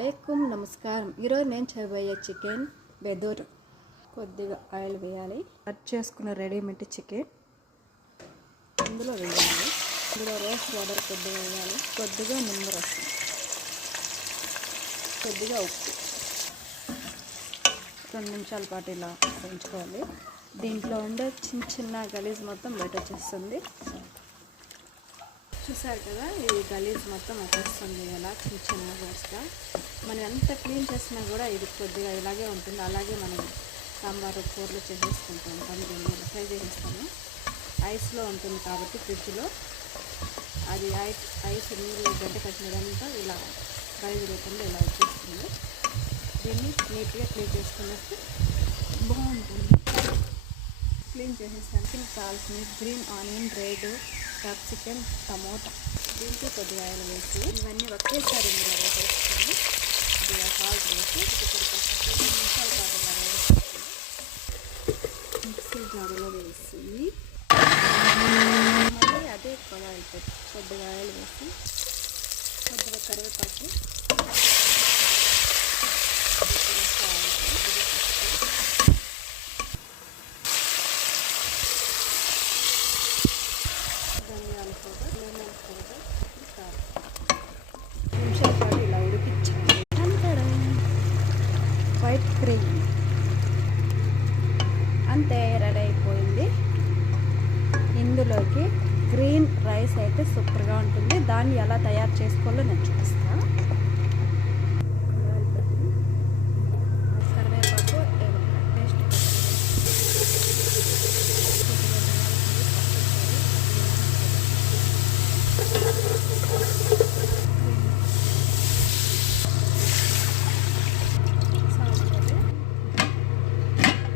అలైకుం నమస్కారం. ఈరోజు నేను చేయబోయే చికెన్ బెదూర్. కొద్దిగా ఆయిల్ వేయాలి. కట్ చేసుకున్న రెడీమేడ్ చికెన్ ఇందులో వేయాలి. ఇందులో రోస్ వాటర్ కొద్దిగా వేయాలి. కొద్దిగా నిమ్మరసం, కొద్దిగా ఉప్పు. 2 నిమిషాల పాటు ఇలా వేయించుకోవాలి. దీంట్లో ఉండే చిన్న గలీజ్ మొత్తం బయట వచ్చేస్తుంది. చూసారు కదా, ఇది గలీజ్ మొత్తం వచ్చేస్తుంది. ఇలా చిన్న వేస్ట్గా మనం ఎంత క్లీన్ చేసినా కూడా ఇది కొద్దిగా ఇలాగే ఉంటుంది. అలాగే మనం సాంబారు కూరలు చేసేసుకుంటాం. దీన్ని ఫ్రై చేసేస్తాము. ఐస్లో ఉంటుంది కాబట్టి ఫ్రిడ్జ్లో అది ఐస్ నీళ్ళు గడ్డ కట్టినదంతా ఇలా ఫ్రై రూపంలో ఇలా వచ్చేస్తుంది. దీన్ని నీట్గా క్లీన్ చేసుకున్నట్టు బాగుంటుంది. క్లీన్ చేసేసానికి కావాల్సిన green onion, red capsicum, tomato. దీంట్లో కొద్దిగా ఆయిల్ వేసి ఇవన్నీ ఒకేసారి ఇందులో వేసేసుకొని కొద్దిగా సాల్ట్ వేసి 2 నిమిషాల పాటు మిక్సీ జారులో వేసి మళ్ళీ అదే ఆయిల్ పెట్టి కొద్దిగా ఆయిల్ వేసి కొద్దిగా కరివేపాకు, ధనియాల పౌడర్, లెమన్ పౌడర్, కారం. నిమిషాల పాటు ఇలా ఉడికించాలి. వైట్ క్రీమ్ అంతే రెడీ అయిపోయింది. ఇందులోకి గ్రీన్ రైస్ అయితే సూపర్గా ఉంటుంది. దాన్ని ఎలా తయారు చేసుకోవాలో నేను చూపిస్తాను.